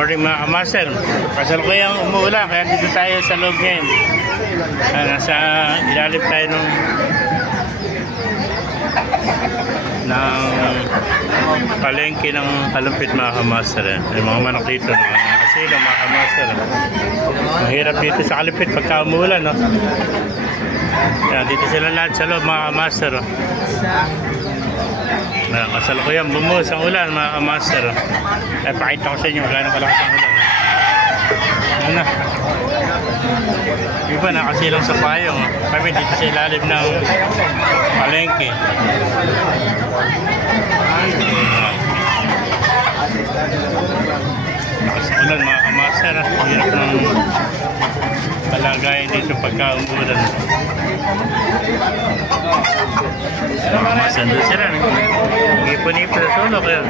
Morning mga kamaster. Kasalukuyang umuulan kaya dito tayo sa loob ngayon. Nasa ilalim tayo ng palengke ng kalumpit mga kamaster. May mga manok dito, mga kasilo mga kamaster. Mahirap dito sa kalumpit pagka umuulan, no? Yan, dito sila lahat sa loob mga kamaster. Kasalukuyang bumuhos ang ulan mga kamaster. Pakita ko sa inyo gano'ng kalakas ang ulan. Ano? Iba nakasilang sa payong. Kami dito sa ilalim ng palengke. Lakas ang ulan mga kamaster. Hirap ng palagayan dito pagka umulan. Masando sila. Ipon-ipon sa sulok yun.